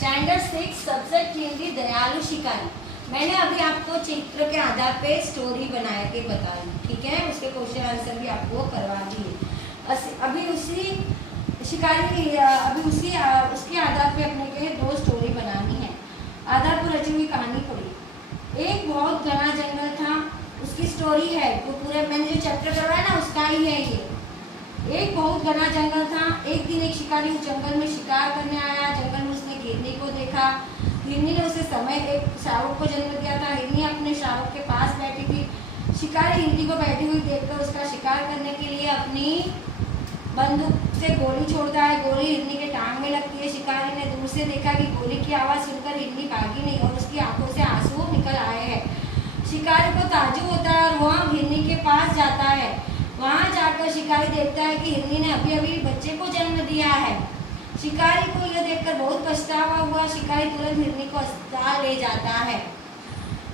Standard 6 subject Hindi दयालु शिकारी। मैंने अभी आपको चित्र के आधार पे स्टोरी बना के बताई, ठीक है। उसके क्वेश्चन आंसर भी आपको करवा दिए। अभी उसी शिकारी उसके आधार पे अपने के 2 स्टोरी बनानी है। आधार पर रची हुई कहानी पढ़ी। एक बहुत घना जंगल था, उसकी स्टोरी है। तो पूरे मैंने जो चैप्टर करवाया ना उसका ही है ये। एक बहुत घना जंगल था। एक दिन एक शिकारी उस जंगल में शिकार करने आया। जंगल में उसने हिरनी को देखा। हिरनी ने उसे समय एक शावक को जन्म दिया था। हिरनी अपने शावक के पास बैठी थी। शिकारी हिरनी को बैठी हुई देखकर उसका शिकार करने के लिए अपनी बंदूक से गोली छोड़ता है। गोली हिरनी के टांग में लगती है। शिकारी ने दूर से देखा कि गोली की आवाज़ सुनकर हिरनी भागी नहीं और उसकी आंखों से आंसू निकल आए हैं। शिकारी को ताज्जुब होता है और वह हिरनी के पास जाता है। वहाँ जाकर शिकारी देखता है कि हिरनी ने अभी अभी बच्चे को जन्म दिया है। शिकारी को यह देखकर बहुत पछतावा हुआ। शिकारी तुरंत हिरनी को अस्पताल ले जाता है।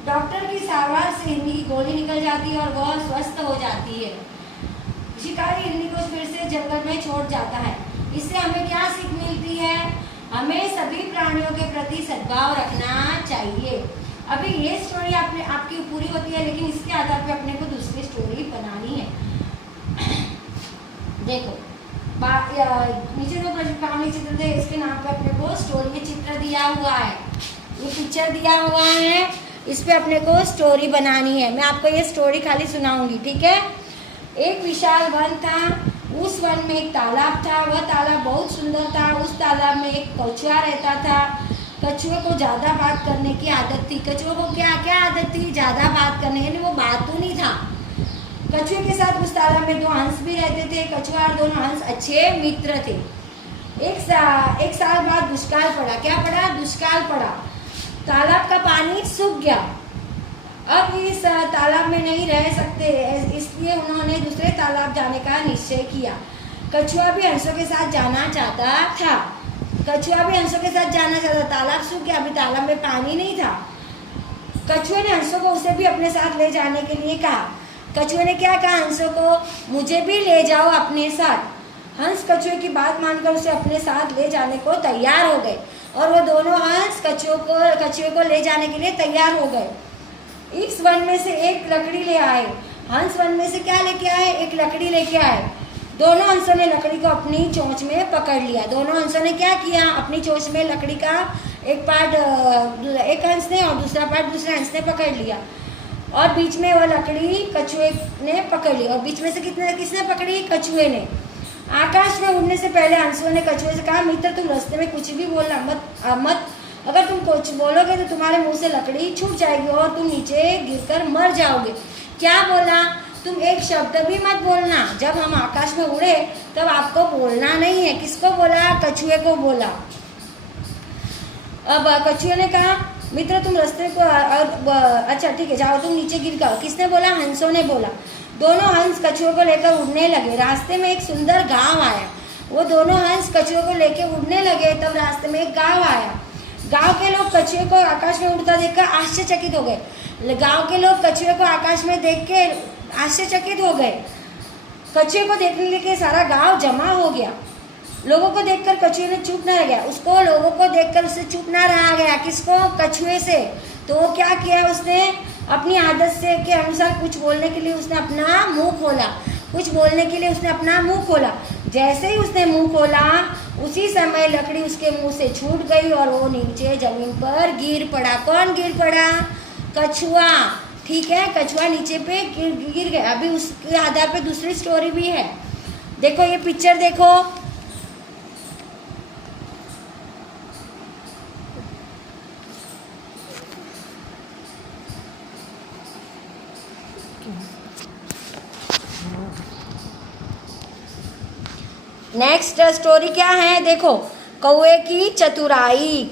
डॉक्टर की सारवार से हिरनी की गोली निकल जाती है और वह स्वस्थ हो जाती है। शिकारी हिरनी को फिर से जंगल में छोड़ जाता है। इससे हमें क्या सीख मिलती है? हमें सभी प्राणियों के प्रति सद्भाव रखना चाहिए। अभी ये स्टोरी आपकी पूरी होती है, लेकिन इसके आधार पे अपने को दूसरी स्टोरी बनानी है। देखो नीचे जो कहानी चित्र थे इसके नाम पे अपने को स्टोरी चित्र दिया हुआ है। ये पिक्चर दिया हुआ है, इस पे अपने को स्टोरी बनानी है। मैं आपको ये स्टोरी खाली सुनाऊंगी, ठीक है। एक विशाल वन था। उस वन में एक तालाब था। वह तालाब बहुत सुंदर था। उस तालाब में एक कछुआ रहता था। कछुए को ज़्यादा बात करने की आदत थी। कछुए को क्या क्या आदत थी? ज़्यादा बात करने, यानी वो बातूनी था। कछुए के साथ उस तालाब में 2 हंस भी रहते थे। कछुआ और दोनों हंस अच्छे मित्र थे। एक साल बाद दुष्काल पड़ा। क्या पड़ा? दुष्काल पड़ा। तालाब का पानी सूख गया। अब इस तालाब में नहीं रह सकते, इसलिए उन्होंने दूसरे तालाब जाने का निश्चय किया। कछुआ भी हंसों के साथ जाना चाहता था। तालाब सूख गया, अभी तालाब में पानी नहीं था। कछुए ने हंसों को उसे भी अपने साथ ले जाने के लिए कहा। कछुए ने क्या कहा हंसों को? मुझे भी ले जाओ अपने साथ। हंस कछुए की बात मानकर उसे अपने साथ ले जाने को तैयार हो गए और वो दोनों हंस कछुए को ले जाने के लिए तैयार हो गए। इस वन में से एक लकड़ी ले आए। हंस वन में से क्या लेके आए? एक लकड़ी लेके आए। दोनों हंसों ने लकड़ी को अपनी चोंच में पकड़ लिया। दोनों हंसों ने क्या किया? अपनी चोंच में लकड़ी का एक पार्ट एक हंस ने और दूसरा पार्ट दूसरे हंस ने पकड़ लिया और बीच में वह लकड़ी कछुए ने पकड़ ली। और बीच में से किसने पकड़ी? कछुए ने। आकाश में उड़ने से पहले हंसों ने कछुए से कहा, मित्र तुम रास्ते में कुछ भी बोलना मत। अगर तुम कुछ बोलोगे तो तुम्हारे मुंह से लकड़ी छूट जाएगी और तुम नीचे गिरकर मर जाओगे। क्या बोला? तुम एक शब्द भी मत बोलना। जब हम आकाश में उड़े तब आपको बोलना नहीं है। किसको बोला? कछुए को बोला। अब कछुए ने कहा, मित्र तुम रास्ते को अच्छा ठीक है जाओ, तुम नीचे गिर जाओ। किसने बोला? हंसों ने बोला। दोनों हंस कछुए को लेकर उड़ने लगे। रास्ते में एक सुंदर गांव आया। वो दोनों हंस कछुए को लेकर उड़ने लगे, तब रास्ते में एक गांव आया। गांव के लोग कछुए को आकाश में उड़ता देखकर आश्चर्यचकित हो गए। गांव के लोग कछुए को आकाश में देख के आश्चर्यचकित हो गए। कछुए को देखने के लिए सारा गांव जमा हो गया। लोगों को देखकर कछुए ने चुप न रह गया। लोगों को देखकर उसे चुप ना रहा गया। किसको? कछुए से। तो वो क्या किया? उसने अपनी आदत से के अनुसार कुछ बोलने के लिए उसने अपना मुंह खोला। जैसे ही उसने मुंह खोला उसी समय लकड़ी उसके मुंह से छूट गई और वो नीचे जमीन पर गिर पड़ा। कौन गिर पड़ा? कछुआ, ठीक है। कछुआ नीचे पे गिर गया। अभी उसके आधार पे दूसरी स्टोरी भी है। देखो ये पिक्चर देखो। नेक्स्ट स्टोरी क्या है? देखो, कौवे की चतुराई।